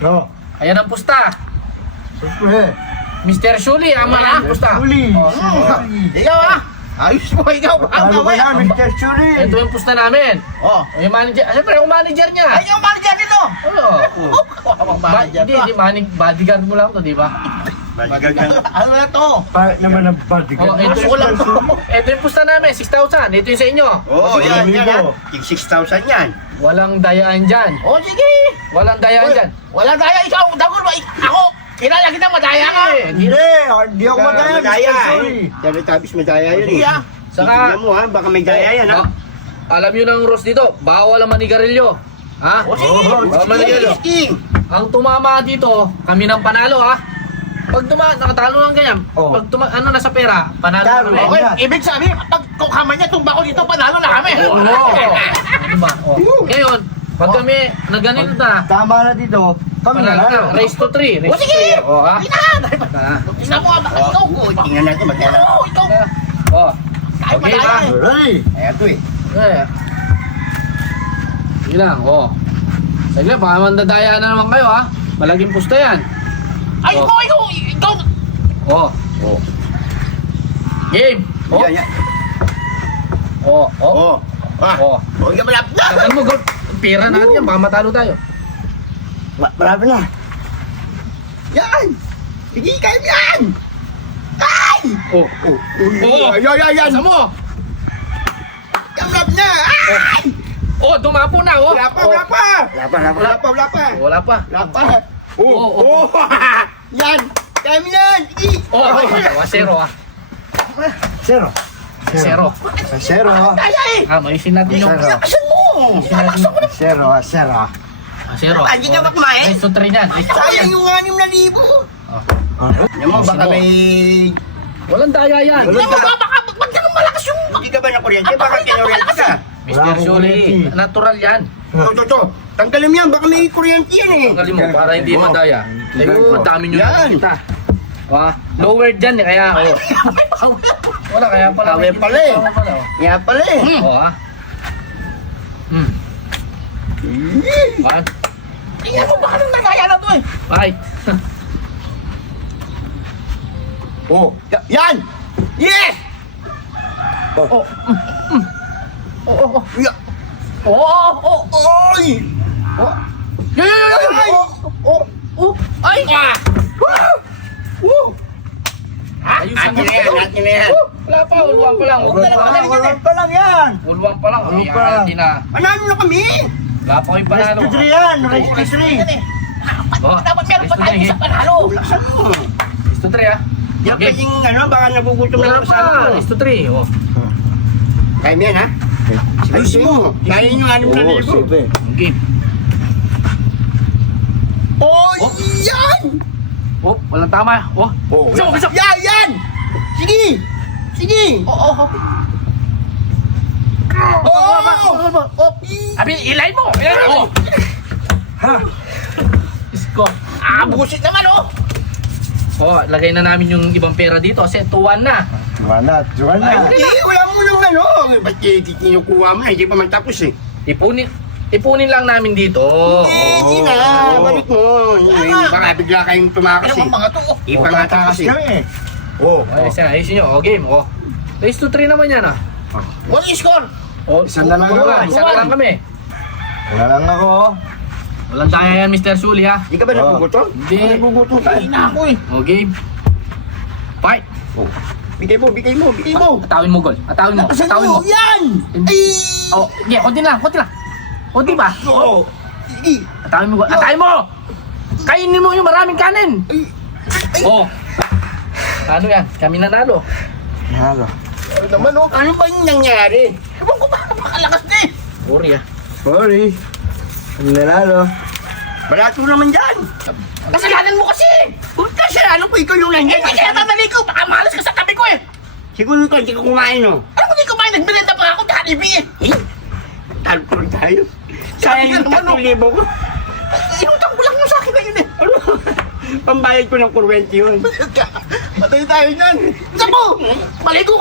No. Ayan ang pusta. Siyempre. Mr. Shuli, ang maraming pusta. Shuli. Ikaw ayos mo ikaw. Ano ba yan, Mr. Shuli? Ito yung pusta namin. Oh. Yung manager, siyempre yung manager niya. Ay, yung manager nito. Oo. Manager Hindi, bodyguard mo lang to, di ba? Ano na to? Parang naman ang bodyguard. Oh, ito Gusto ko lang to. Ito yung pusta namin, 6,000. Ito yung sa inyo. Oo, yan. Libo. Yung 6,000 yan. Walang dayaan dyan. Oh, sige. Walang dayaan dyan. Wala daya ikaw. Dagol ba? Ako. Kilala kita madaya ka. Hindi ako madaya, Mr. Shuli. Dari tabis madaya yun eh. Saka, Tignan mo ha, baka may daya yan ha. alam nyo ng rules dito, bawal ang manigarilyo. Ha? O sige. Bawal manigarilyo. Ang tumama dito, kami ng panalo ha. Pag nakatalo ng ganyan, Oh. pag nasa pera, panalo na kami. Okay, ibig sabihin, pag kukama niya, tumba ko dito, panalo na kami. Ano ba? Oh. Ngayon, pag kami naganito na, Tama na dito. Kami na panalo na, lang. race to 3. O sige. Oh, ha? Tingnan. Tingnan mo nga, baka ikaw ko. Tingnan natin, magkala. Oo, ikaw. Oh. Tayo Okay, madaya ha? eh. Ready? Eto eh. Eh. Sige lang, oh. Sige, baka mandadaya na naman kayo, ha? Malaging pusta yan. Ay, Oh. ikaw. Oh. Oh. Game. Oh. Yan. Oh. Oh. Oh. Ah. Oh. Huwag ka malapit na. Ano mo, gold? Pera natin yan, baka matalo tayo. Marami na. Yan. Sige, kaya mo yan. Ay! Oh. Oh. Oh. Yan. Asa mo? Kamlap na. Ay! Oh, dumapo na, oh. Wala pa. Oh. Wala pa. Wala pa. Wala pa. Oh. Yan. Kaya mo yan. Sige. Oh, zero, ah. Zero. Zero. Zero. Kaya eh. Maisin natin yung... Zero. Lakasan mo. Lakasan mo na. Zero. Zero. Zero. Hindi ka ba kumain? Race to 3 yan. Race to 3 yan. Sayang yung 6,000. Yan mo, baka may... Walang daya yan. Hindi mo ba, baka wag ka nang malakas yung... Hindi ka ba na kuryente? Baka kinuryente ka. Mr. Shuli, natural yan. Ito. Tanggalin mo yan, baka may kuryente yan eh. Tanggalin mo para hindi Oh. madaya. Ayun, madami nyo Yan. na kita. Lower dyan eh, kaya oh. Wala, kaya pala. Kaya pala eh. Kaya pala eh. Oo, ha? One. Tingnan mo, baka nang nagaya na to eh. Fight. Oh. Yan! Yes! Oh. Ya. Oh. Oy! Yo. Ay! Ayusan mo. Atin na yan. Wala pa, ulwang pa lang. Wala pa lang yan. Ulwang pa lang. Ulwang pa lang. Hindi na. Manalo na kami! Wala pa kayo panalo. Race to 3 yan. Race to 3. Oh, Dapat meron pa tayo sa panalo. Laksan mo. Race to 3 ha. Yan pa yung ano, baka nagugutom na Wala ako sa pa. ano. Race to 3. Oh. Kaya mo yan ha? Ayos mo. Kaya yung 6,000. Okay. Oh, yan! Oh, walang tama. Oh. Isa. Yan! Sige! Oh! Abi, ilay mo. Ilay mo. Ha? Isko. Busit naman oh! Oh, lagay na namin yung ibang pera dito kasi 2-1 na. Wala. Hindi, wala mo nung ano. Ba't kinukuha mo na? Hindi pa man tapos eh. Ipunin lang namin dito. Hindi na, balik mo. Baka bigla kayong tumakas eh. mga to? Ipangatakas eh. Oh. Ayusin nyo. Oh, game. Oh. Race to 3 naman yan ah. What is score? Oh, Isa na lang wala, naman. isa na lang kami. Wala lang ako. Walang daya yan, Mr. Sully ha. Hindi ka ba nagugutom? Hindi. Nagugutom ka. Kain na ako eh. Oh, game. Fight. Bigay mo. Atawin mo, gol. Atawin mo. Atawin mo. Yan! Ay! Oh, yeah, konti lang. Konti ba? Oo. Sige. Atawin mo, gol. Atawin mo! Kainin mo yung maraming kanin. Oh. Ano yan? Kami nanalo. Halo. Ano naman oh? Ano ba yung nangyari? Ewan ko ba? Napakalakas na eh. Sorry ah. Sorry. Nanalo. Balato naman dyan. Kasalanan mo kasi. Kasalanan ko ikaw yung nangyari. Hindi kaya tatali ko. Baka malas ka sa tabi ko eh. Siguro ito, hindi ko kumain no. Ano hindi kumain? Nagbilenda pa ako. Jollibee eh. Talpon tayo. Sayang yung 3,000 ko. Inutang ko lang mo sa akin na yun eh. Ano? Pambayad ko ng kurwente yun. Patay tayo niyan. Sapo! Maligo